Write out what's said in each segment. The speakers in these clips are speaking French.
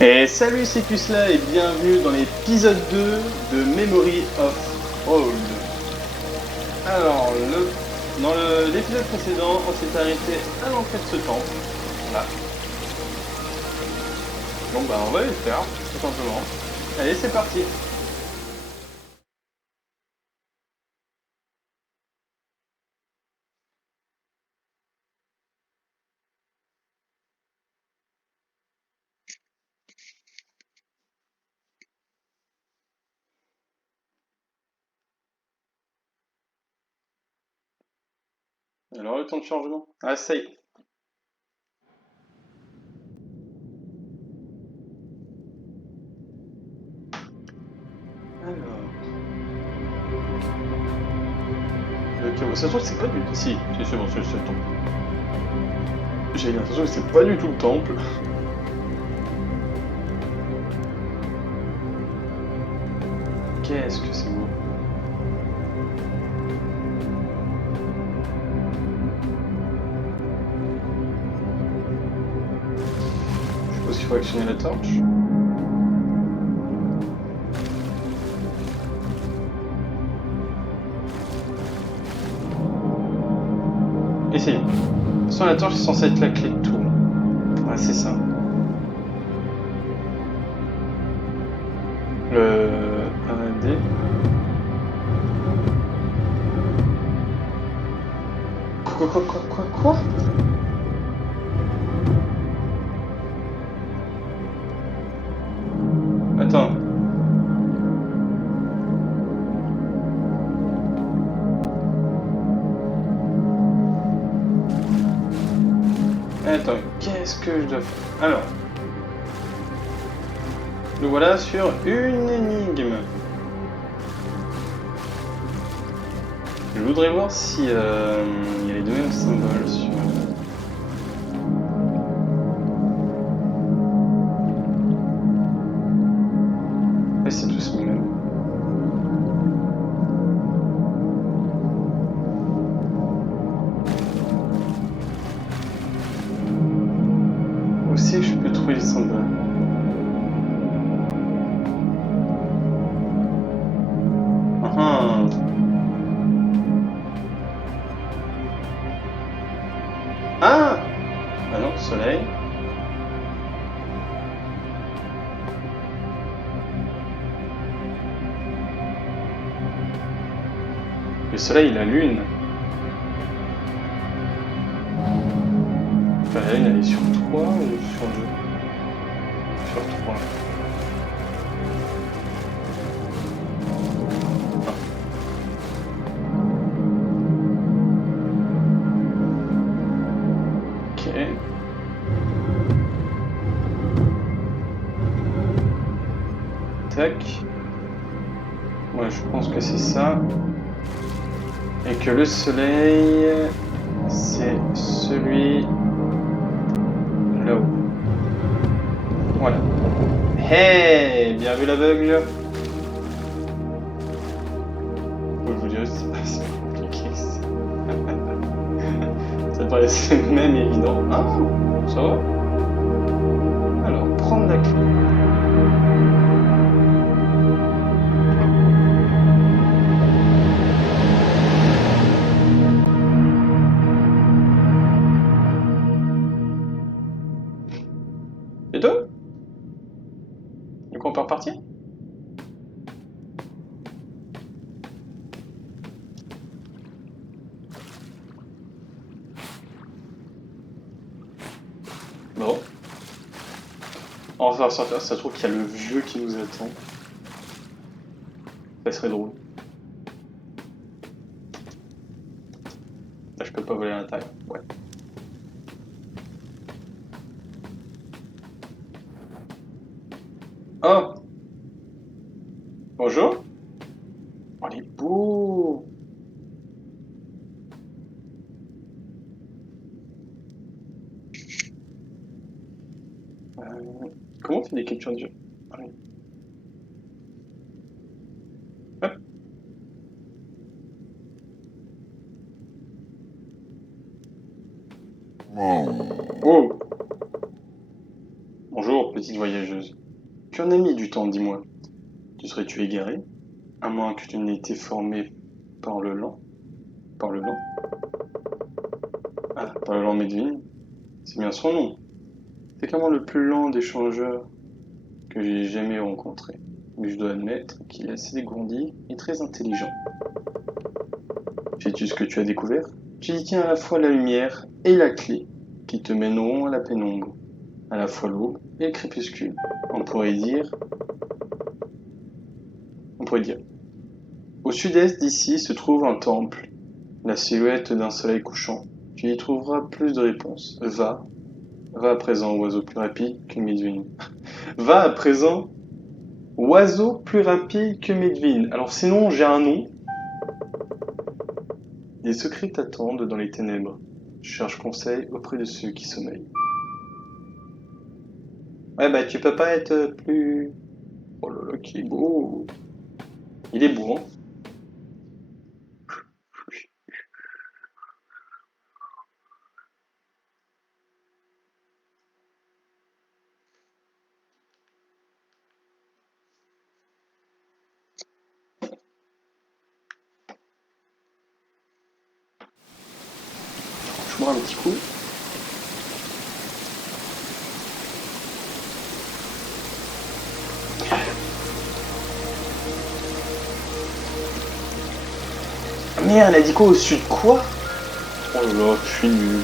Et salut, c'est Kusla et bienvenue dans l'épisode 2 de Memory of Old. Alors, dans l'épisode précédent, on s'est arrêté à l'entrée de ce temple. Là. Bon bah on va aller le faire, tout simplement. Allez, c'est parti. Alors, le temps de changement. Ah, ça y est. Alors. Ok, ça se trouve, c'est pas du tout. Si, c'est bon, c'est le temple. J'ai l'impression que c'est pas du tout le temple. Qu'est-ce que c'est beau. Je suppose qu'il faut actionner la torche. Essayons. De toute façon, la torche est censée être la clé de tout. Ah, c'est ça. Un dé. Quoi? Attends. Attends, qu'est-ce que je dois faire? Alors. Nous voilà sur une énigme. Je voudrais voir si il y a les deux mêmes symboles sur. Ouais, c'est tous les mêmes. Où c'est que je peux trouver les symboles? Ah! Ah non, soleil. Le soleil, la lune. Enfin, la lune, elle est sur 3 ou sur 2? Sur 3. Ok. Tac. Ouais, je pense que c'est ça. Et que le soleil, c'est celui là-haut. Voilà. Hey, bien vu l'aveugle. Je vous dirais, c'est pas si compliqué que ça. Ça paraissait même évident. Ah, ça va. Alors, prendre la clé. Et toi? Du coup, on peut repartir? Bon. On va sortir, ça se trouve qu'il y a le vieux qui nous attend. Ça serait drôle. Là, je peux pas voler à l'intérieur. Ouais. Oh! Bonjour? Oh, il est beau! Comment on fait des captures de jeu? Ah oui. Hop. Oh! Bonjour, petite voyageuse. Tu en as mis du temps, dis-moi. Te serais-tu égaré? À moins que tu n'aies été formé par le lent. Par le lent? Ah, par le lent Medvin. C'est bien son nom. C'est clairement le plus lent des changeurs que j'ai jamais rencontré. Mais je dois admettre qu'il est assez dégourdi et très intelligent. Sais-tu ce que tu as découvert? Tu y tiens à la fois la lumière et la clé qui te mèneront à la pénombre, à la fois l'aube et le crépuscule. On pourrait dire, on pourrait dire. Au sud-est d'ici se trouve un temple, la silhouette d'un soleil couchant. Tu y trouveras plus de réponses. Va à présent, oiseau plus rapide que Midwin. Va à présent, oiseau plus rapide que Midwin. Alors sinon, j'ai un nom. Des secrets t'attendent dans les ténèbres. Cherche conseil auprès de ceux qui sommeillent. Ouais, bah tu peux pas être plus... Oh là là, qu'il est beau. Il est beau, hein. Je bois un petit coup. Merde, elle a dit quoi? Au sud quoi? Oh là là, je suis nul.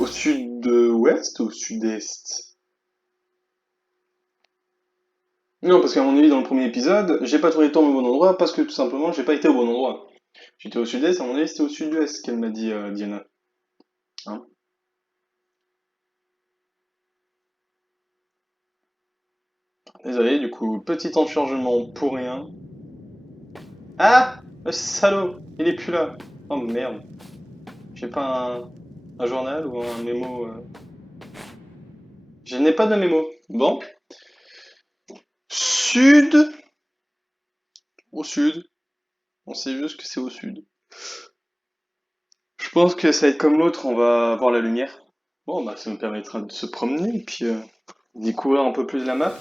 Au sud-ouest ou au sud-est? Non, parce qu'à mon avis, dans le premier épisode, j'ai pas trouvé le temps au bon endroit parce que tout simplement, j'ai pas été au bon endroit. J'étais au sud-est, à mon avis, c'était au sud-ouest qu'elle m'a dit, Diana. Hein? Désolé, du coup, petit enchargement pour rien. Ah! Le salaud! Il est plus là! Oh merde! J'ai pas un journal ou un mémo. Je n'ai pas de mémo. Bon. Sud. Au sud. On sait juste que c'est au sud. Je pense que ça va être comme l'autre, on va voir la lumière. Bon, bah ça nous permettra de se promener et puis découvrir un peu plus la map.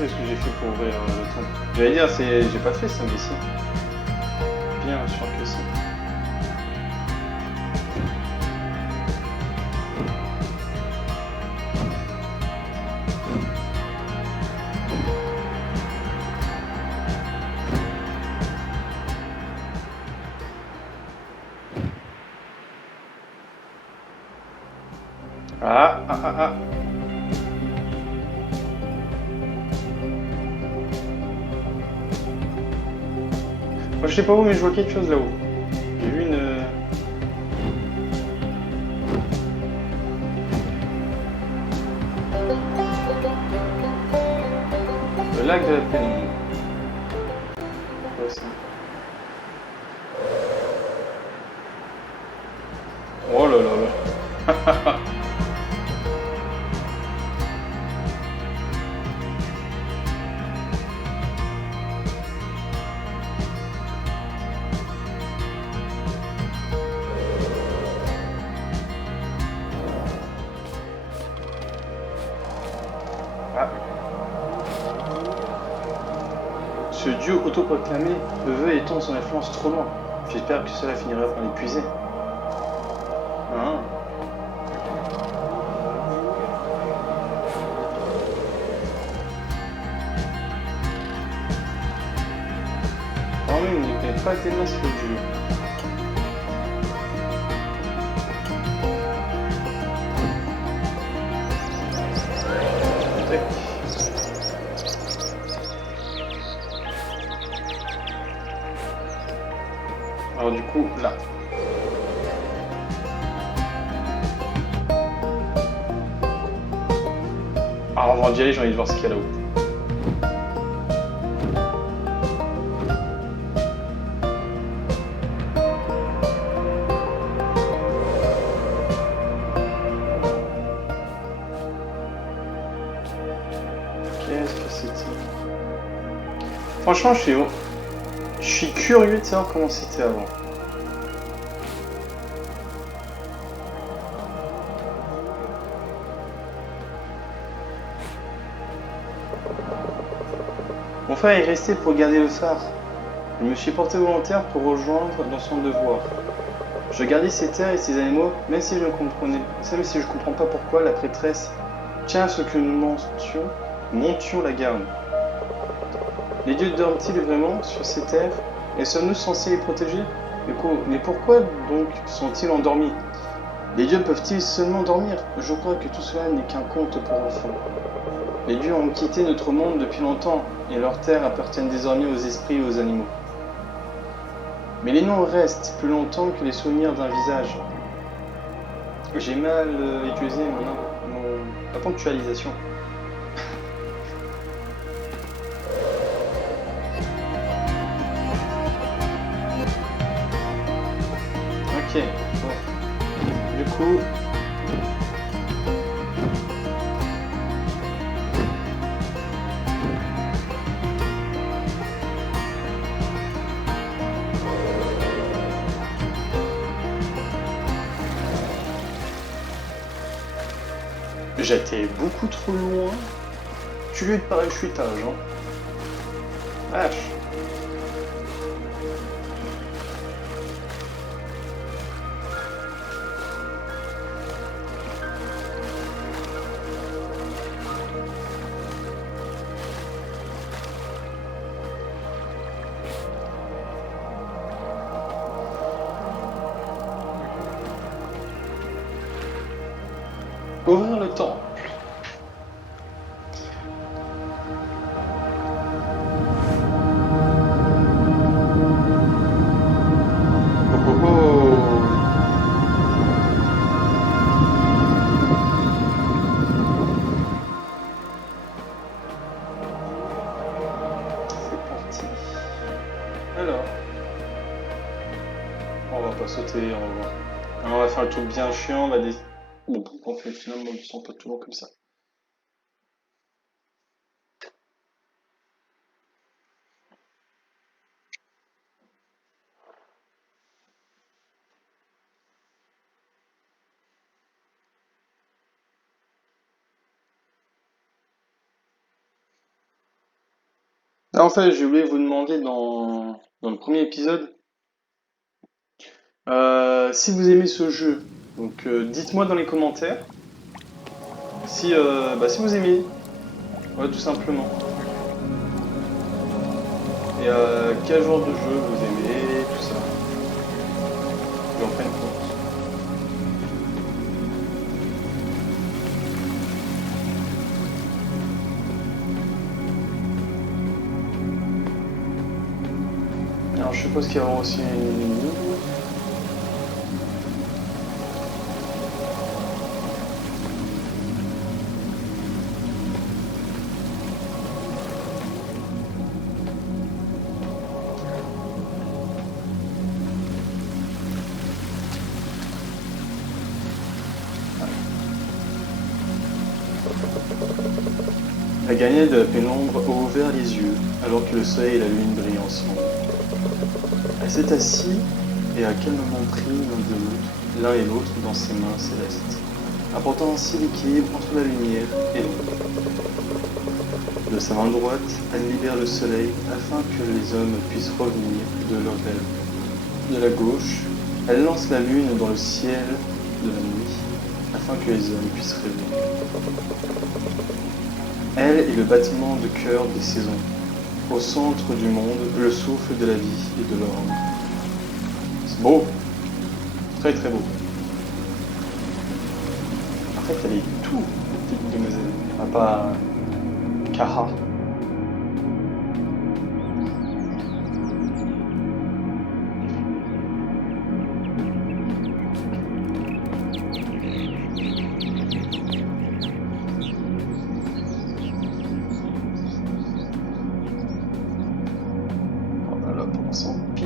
Qu'est-ce que j'ai fait pour ouvrir le truc? J'allais dire, j'ai pas fait ça, mais si. Bien sûr que si. Ah, ah, ah, ah. Moi, je sais pas où, mais je vois quelque chose là-haut. J'ai vu une. Le lac de la pénombre. Ouais, ça. Oh là là là. Ah. Ce dieu autoproclamé veut étendre son influence trop loin. J'espère que cela finira par l'épuiser. Hein? Quand même, il ne connaît pas tes mains sur le dieu. Tac. Alors du coup, là. Ah, avant d'y aller, j'ai envie de voir ce qu'il y a là-haut. Qu'est-ce que c'est? Franchement, je suis curieux de savoir comment c'était avant. Mon frère est resté pour garder le phare. Je me suis porté volontaire pour rejoindre dans son devoir. Je gardais ces terres et ces animaux, même si je ne comprends pas pourquoi la prêtresse tient à ce que nous montions la garde. Les dieux dorment-ils vraiment sur ces terres? Et sommes-nous censés les protéger? Mais pourquoi donc sont-ils endormis? Les dieux peuvent-ils seulement dormir? Je crois que tout cela n'est qu'un conte pour enfants. Les dieux ont quitté notre monde depuis longtemps, et leurs terres appartiennent désormais aux esprits et aux animaux. Mais les noms restent plus longtemps que les souvenirs d'un visage. J'ai mal utilisé la ponctualisation. Ok, bon. Du coup... J'étais beaucoup trop loin. Tu lui de parachutage, hein. Vache. Ouvrir le temple. Oh oh oh. C'est parti. Alors. On va pas sauter, on va voir. Alors, on va faire le truc bien chiant, on va des... Bon, en fait, finalement, ils sont pas toujours comme ça. Ah, en fait, j'ai oublié de vous demander dans le premier épisode si vous aimez ce jeu. Donc, dites-moi dans les commentaires si vous aimez. Ouais, tout simplement. Et quel genre de jeu vous aimez, tout ça. Que j'en prenne compte. Alors, je suppose qu'il y aura aussi une... La gagnade de la pénombre a ouvert les yeux, alors que le soleil et la lune brillaient ensemble. Elle s'est assise et a calmement pris l'un et l'autre dans ses mains célestes, apportant ainsi l'équilibre entre la lumière et l'ombre. De sa main droite, elle libère le soleil afin que les hommes puissent revenir de leur rêve. De la gauche, elle lance la lune dans le ciel de la nuit afin que les hommes puissent rêver. Elle est le battement de cœur des saisons. Au centre du monde, le souffle de la vie et de l'ordre. C'est beau. Très très beau. En fait, elle est tout petite demoiselle. Enfin, pas... Kara.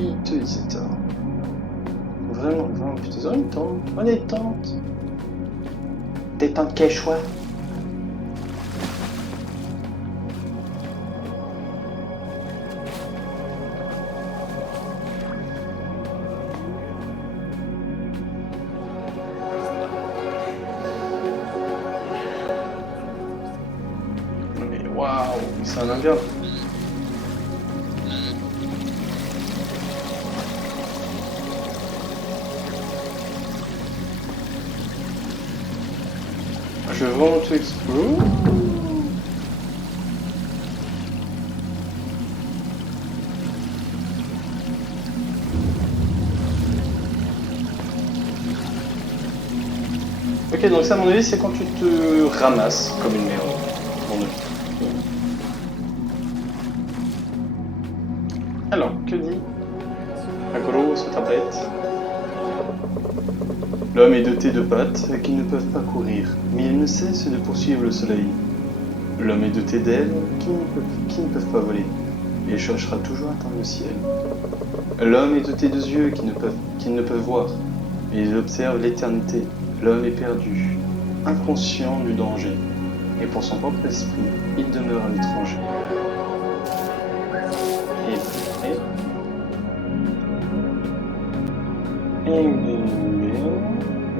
vite, Isetar. Vraiment, putain, ils ont une tente. On est tente. Des tentes quechua. Mais waouh, c'est un indien. Je want to explore. Ok, donc ça à mon avis c'est quand tu te ramasses comme une merde. Alors, que dit la grosse tablette? L'homme est doté de pattes qui ne peuvent pas courir, mais il ne cesse de poursuivre le soleil. L'homme est doté d'ailes qui ne peuvent pas voler, et il cherchera toujours à atteindre le ciel. L'homme est doté de yeux qui ne peuvent voir, mais il observe l'éternité. L'homme est perdu, inconscient du danger, et pour son propre esprit, il demeure un étranger.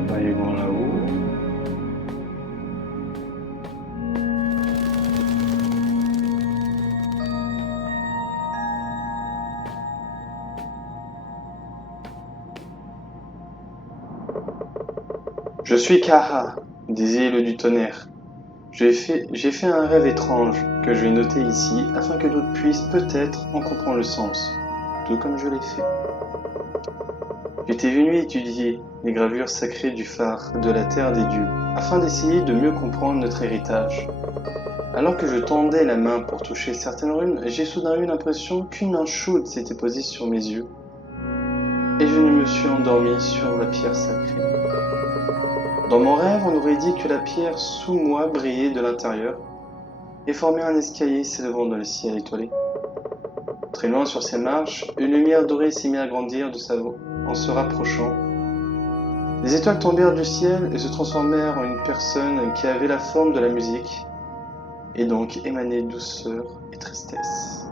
On va aller voir là-haut. Je suis Kaha, des îles du tonnerre. J'ai fait un rêve étrange que je vais noter ici afin que d'autres puissent peut-être en comprendre le sens, tout comme je l'ai fait. J'étais venu étudier les gravures sacrées du phare de la terre des dieux, afin d'essayer de mieux comprendre notre héritage. Alors que je tendais la main pour toucher certaines runes, j'ai soudain eu l'impression qu'une main chaude s'était posée sur mes yeux, et je me suis endormi sur la pierre sacrée. Dans mon rêve, on aurait dit que la pierre sous moi brillait de l'intérieur, et formait un escalier s'élevant dans le ciel étoilé. Très loin sur ces marches, une lumière dorée s'est mise à grandir en se rapprochant. Les étoiles tombèrent du ciel et se transformèrent en une personne qui avait la forme de la musique, et donc émanait douceur et tristesse.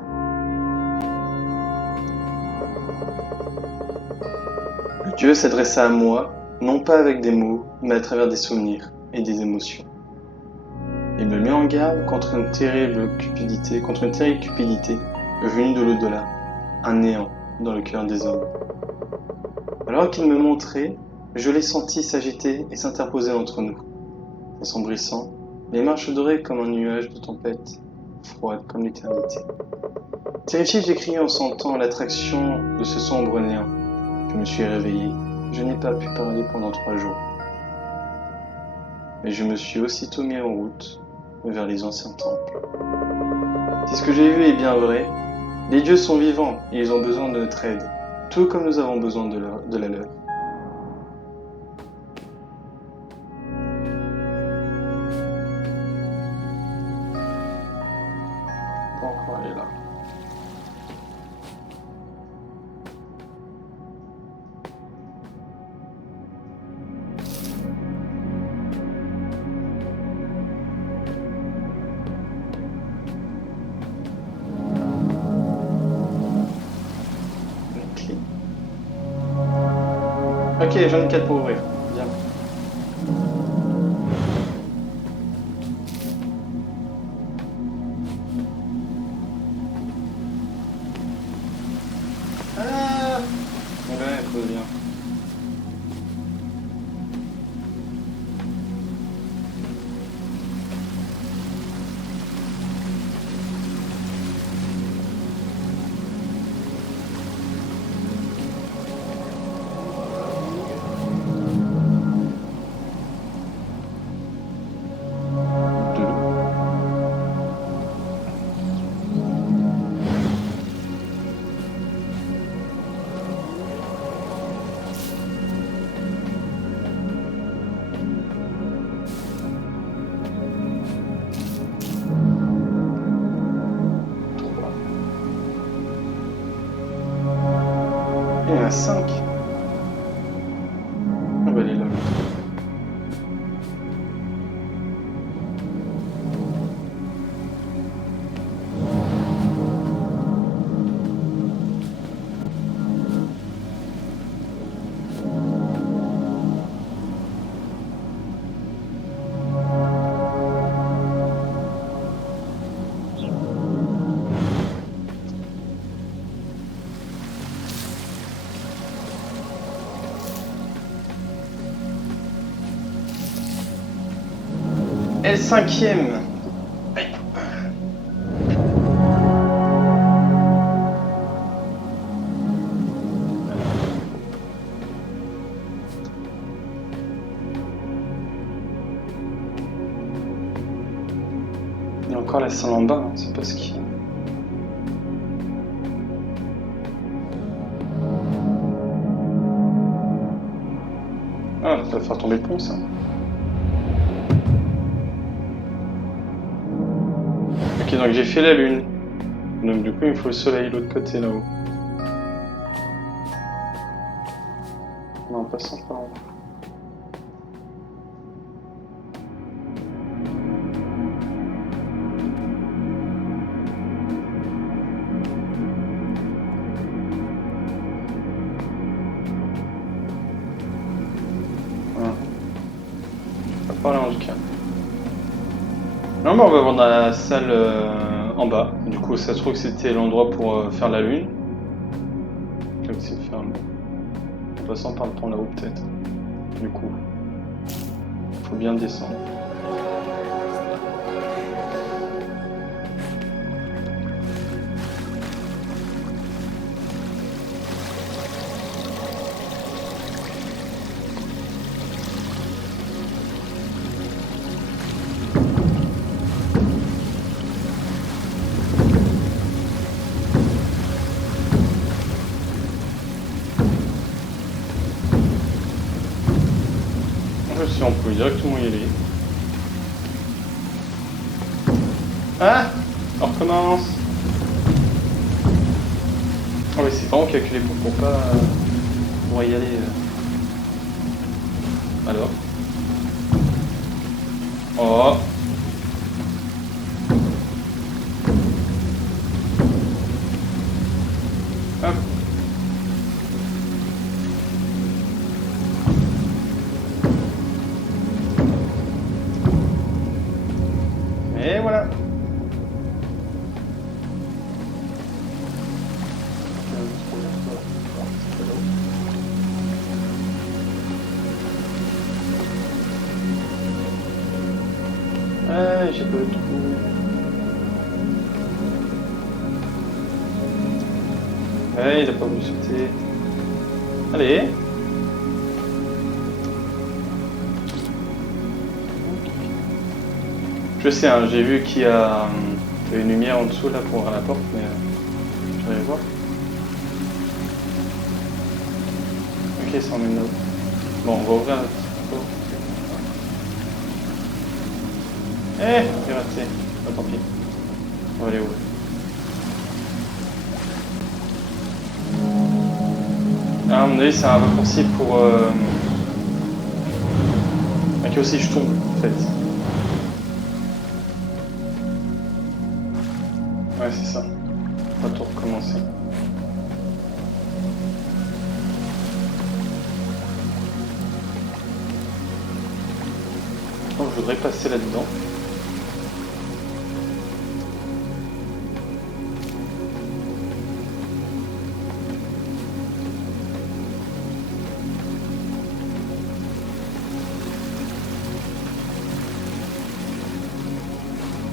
Le dieu s'adressa à moi, non pas avec des mots, mais à travers des souvenirs et des émotions. Il me mit en garde contre une terrible cupidité venue de l'au-delà, un néant dans le cœur des hommes. Alors qu'il me montrait, je l'ai senti s'agiter et s'interposer entre nous. Assombrissant, les marches dorées comme un nuage de tempête, froide comme l'éternité. Terrifié, j'ai crié en sentant l'attraction de ce sombre néant. Je me suis réveillé. Je n'ai pas pu parler pendant 3 jours. Mais je me suis aussitôt mis en route vers les anciens temples. Si ce que j'ai vu est bien vrai, les dieux sont vivants et ils ont besoin de notre aide, tout comme nous avons besoin de la leur. Pas encore aller là. Ok, j'en ai 4 pour ouvrir. Bien. Ah ouais, trop bien. Il y en a 5. On va aller là. Et le 5e. Il y a encore la salle en bas, hein, c'est pas ce qui... Ah, ça va faire tomber le pont, ça. Ok, donc j'ai fait la lune. Donc du coup, il me faut le soleil de l'autre côté, là-haut. Non, en passant par là. Voilà. Pas là en tout cas. Non, mais on va voir dans la salle en bas. Du coup, ça se trouve que c'était l'endroit pour faire la lune. Donc c'est fermé. En passant par le pont là-haut, peut-être. Du coup, faut bien descendre. Si on peut directement y aller. Ah, on recommence. Ah oui, c'est vraiment calculé pour pas pour y aller. Alors. Oh. Hop. Et voilà. Ah, j'ai pas le trou. Ouais, il a pas voulu sauter. Allez. Je sais, hein, j'ai vu qu'il y a une lumière en dessous là pour ouvrir la porte, mais je vais voir. Ok, ça emmène là-haut. Bon, on va ouvrir la petite porte. Eh, j'ai raté. Ah, tant pis. On va aller ouvrir. Ah, à mon avis, c'est un raccourci pour... Ok, aussi je tombe, en fait. Ouais, c'est ça. On va tout recommencer. Oh, je voudrais passer là-dedans.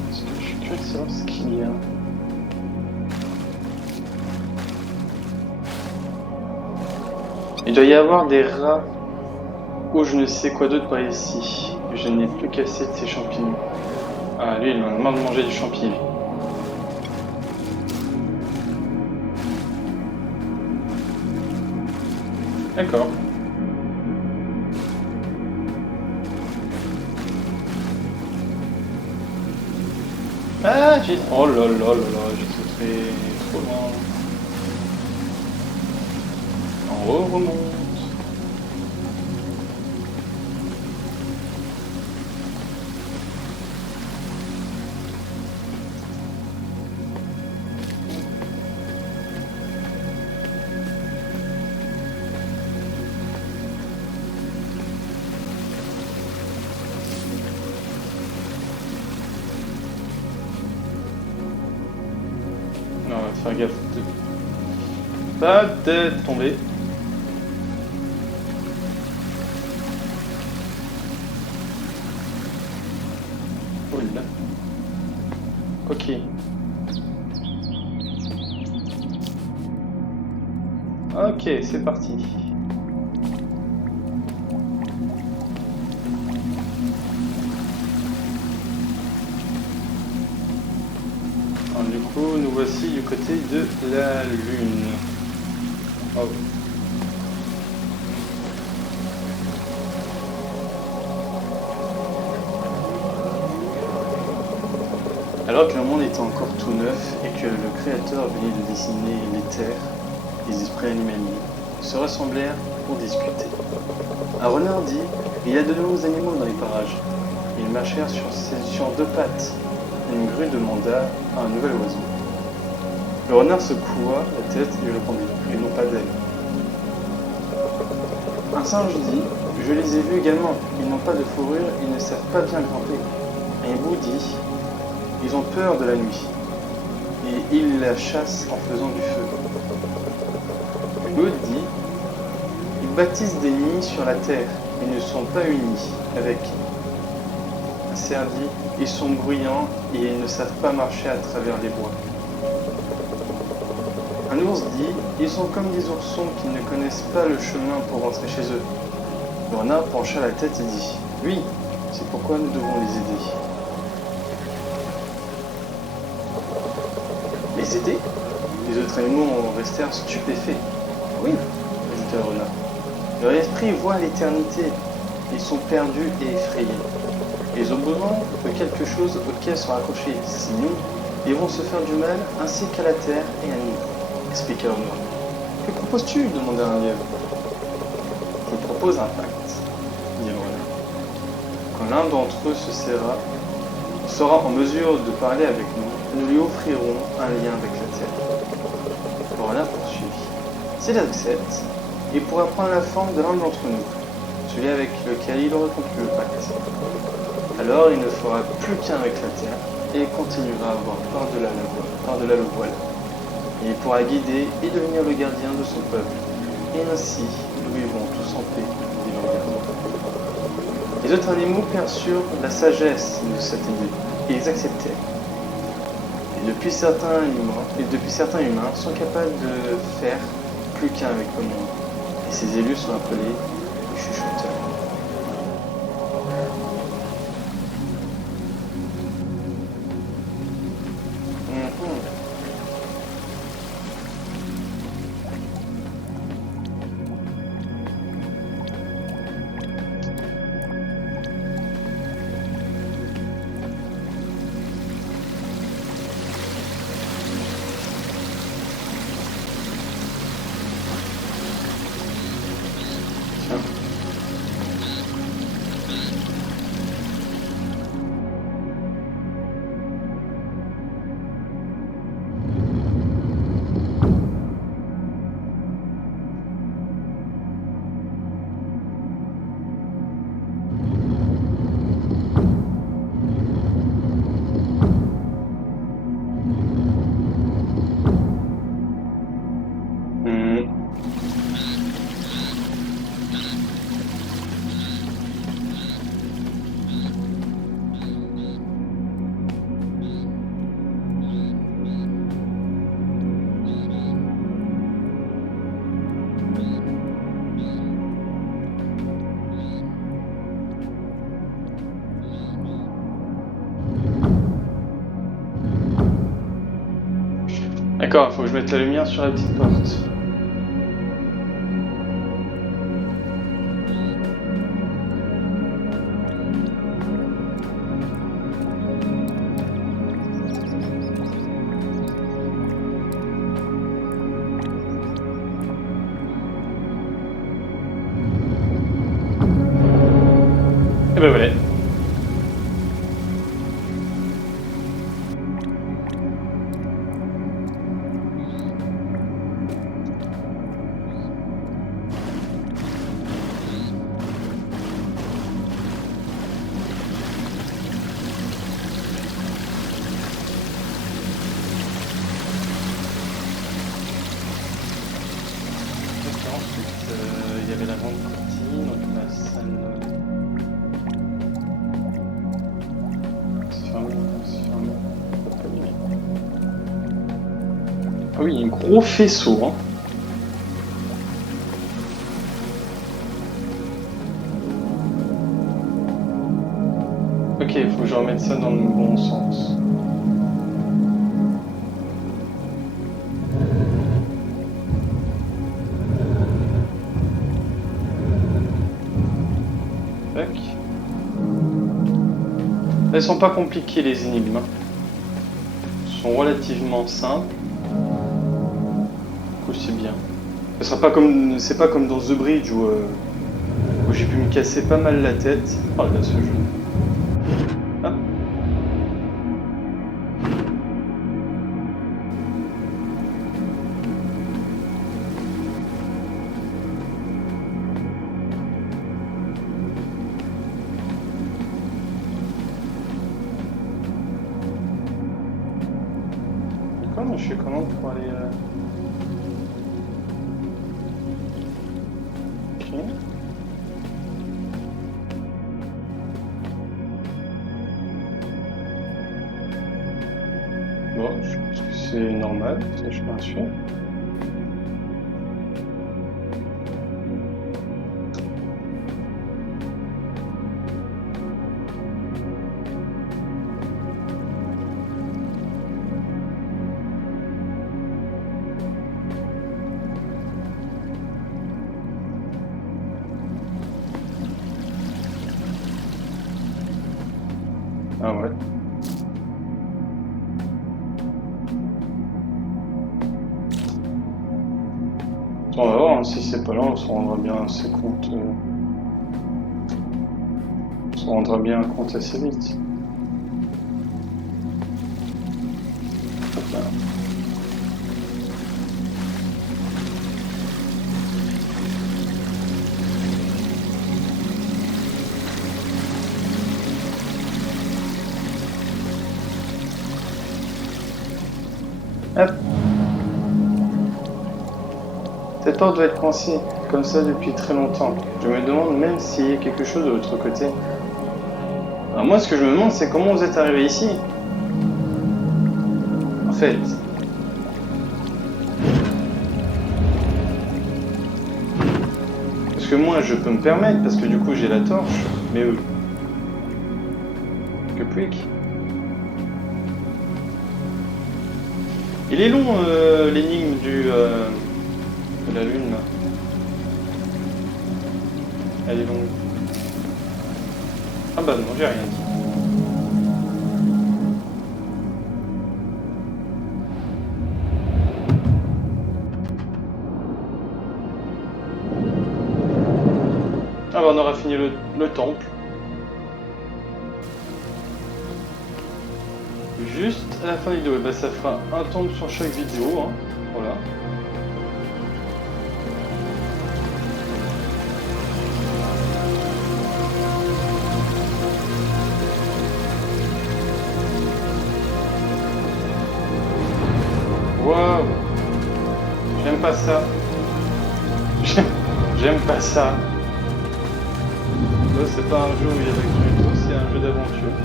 Parce que je suis curieux de savoir ce qu'il y a. Il doit y avoir des rats ou je ne sais quoi d'autre par ici. Je n'ai plus qu'assez de ces champignons. Ah, lui, il m'a demandé de manger du champignon. D'accord. Ah, j'ai... Oh là là là là, j'ai sauté trop loin. On remonte. Non, on va faire gaffe de pas d'être tombé. Oh là. Ok. Ok, c'est parti. Alors, du coup, nous voici du côté de la Lune. Oh. Alors que le monde était encore tout neuf et que le Créateur venait de dessiner les terres, les esprits animaliers se rassemblèrent pour discuter. Un renard dit « Il y a de nouveaux animaux dans les parages. » Ils marchèrent sur deux pattes. Une grue demanda à un nouvel oiseau. Le renard secoua la tête et répondit « Ils n'ont pas d'aile. » Un singe dit « Je les ai vus également. Ils n'ont pas de fourrure, ils ne savent pas bien grimper. » Un hibou dit « Ils ont peur de la nuit. Et ils la chassent en faisant du feu. » Une autre dit « Ils bâtissent des nids sur la terre, mais ne sont pas unis avec. » Un cerf dit « Ils sont bruyants et ils ne savent pas marcher à travers les bois. » Un ours dit « Ils sont comme des oursons qui ne connaissent pas le chemin pour rentrer chez eux. » Le renard pencha la tête et dit « Oui, c'est pourquoi nous devons les aider. » Les aider? Les autres animaux restèrent stupéfaits. « Oui, » ajouta le renard. « Leur esprit voit l'éternité. Ils sont perdus et effrayés. Ils ont besoin de quelque chose auquel se raccrocher. Sinon, ils vont se faire du mal ainsi qu'à la terre et à nous, expliqua le renard. Que proposes-tu? Demanda un lièvre. Je propose un pacte, dit le renard. Quand l'un d'entre eux sera en mesure de parler avec nous, nous lui offrirons un lien avec la terre. Le renard poursuivit. S'il accepte, il pourra prendre la forme de l'un d'entre nous, celui avec lequel il aurait conclu le pacte. Alors il ne fera plus qu'un avec la terre et continuera à voir par-delà le voile. Il pourra guider et devenir le gardien de son peuple. Et ainsi, nous vivons tous en paix, dit le renard. Les autres animaux perçurent la sagesse de cette idée et ils acceptèrent. Et depuis certains humains sont capables de faire plus qu'un avec le monde. Et ces élus sont appelés les chuchoteurs. D'accord, il faut que je mette la lumière sur la petite porte. Et ben voilà. Ensuite, il y avait la grande partie, donc la salle. Ah oui, un gros faisceau. Hein. Ok, il faut que je remette ça dans le bon sens. Tac. Elles sont pas compliquées les énigmes. Elles sont relativement simples. Du coup c'est bien. Ce sera pas comme, c'est pas comme dans The Bridge où j'ai pu me casser pas mal la tête. Oh là ce jeu. Ah. D'accord, je fais comment pour aller... Ok. Bon, je pense que c'est normal, ça je m'en suis. Ah ouais. On va voir, hein, si c'est pas là, on se rendra bien assez compte. On se rendra bien compte assez vite. Voilà. Hop. Cette porte doit être coincée comme ça depuis très longtemps. Je me demande même s'il y a quelque chose de l'autre côté. Alors moi, ce que je me demande, c'est comment vous êtes arrivé ici. En fait. Parce que moi, je peux me permettre, parce que du coup, j'ai la torche. Mais eux. Que plique. Il est long, l'énigme de la lune, là. Elle est longue. Ah bah non, j'ai rien dit. Ah bah on aura fini le temple. Juste à la fin de la vidéo, bah ça fera un temple sur chaque vidéo, hein. Voilà. Waouh! J'aime pas ça. J'aime pas ça. Là, c'est pas un jeu où il y a de l'actualité, c'est un jeu d'aventure.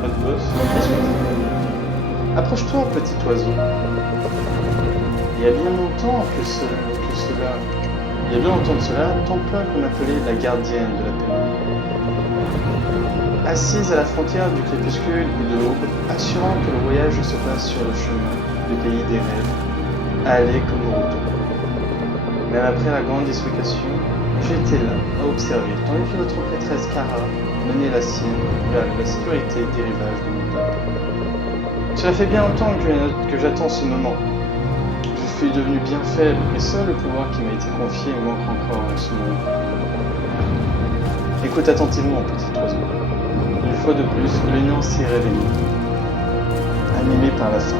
Pas de boss. Approche-toi, petit oiseau. Il y a bien longtemps il y a bien longtemps de cela, Templar qu'on appelait la gardienne de la pénombre. Assise à la frontière du crépuscule et de l'aube, assurant que le voyage se passe sur le chemin du pays des rêves, à aller comme au retour. Même après la grande dislocation, j'étais là, à observer, tandis que votre prêtresse Kara menait la sienne vers la sécurité des rivages de mon peuple. Cela fait bien longtemps que j'attends ce moment. Je suis devenu bien faible, et seul le pouvoir qui m'a été confié me manque encore en ce moment. Et Écoute attentivement, petit oiseau. Une fois de plus, le néant s'est réveillé, animé par la faim.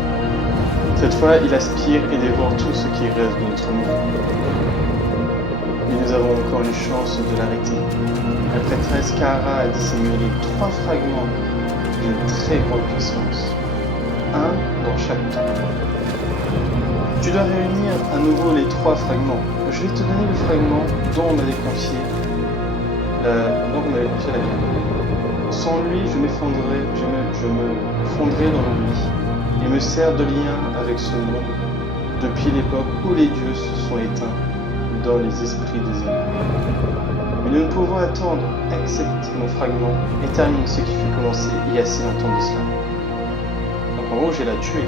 Cette fois, il aspire et dévore tout ce qui reste de notre monde. Mais nous avons encore une chance de l'arrêter. La prêtresse Kara a dissimulé 3 fragments d'une très grande puissance, un dans chaque temps. Tu dois réunir à nouveau les 3 fragments. Je vais te donner le fragment dont on m'avait confié la viande. Sans lui, je me fondrai dans l'oubli et me sers de lien avec ce monde depuis l'époque où les dieux se sont éteints dans les esprits des hommes. Mais nous ne pouvons attendre, accepte mon fragment et termine ce qui fut commencé il y a si longtemps de cela. Donc en gros, j'ai la tué.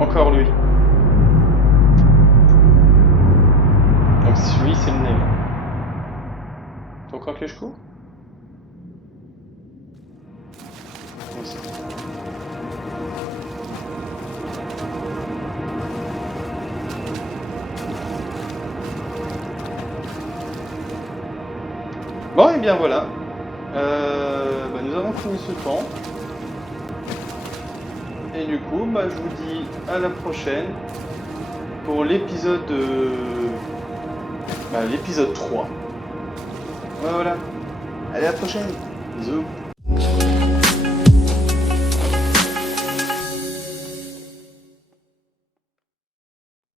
Encore lui. Donc lui c'est le nez là. T'as encore que je cours? Bon et bien voilà. Nous avons fini ce temps. Et du coup, je vous dis à la prochaine pour l'épisode l'épisode 3. Voilà. Allez, à la prochaine. Bisous.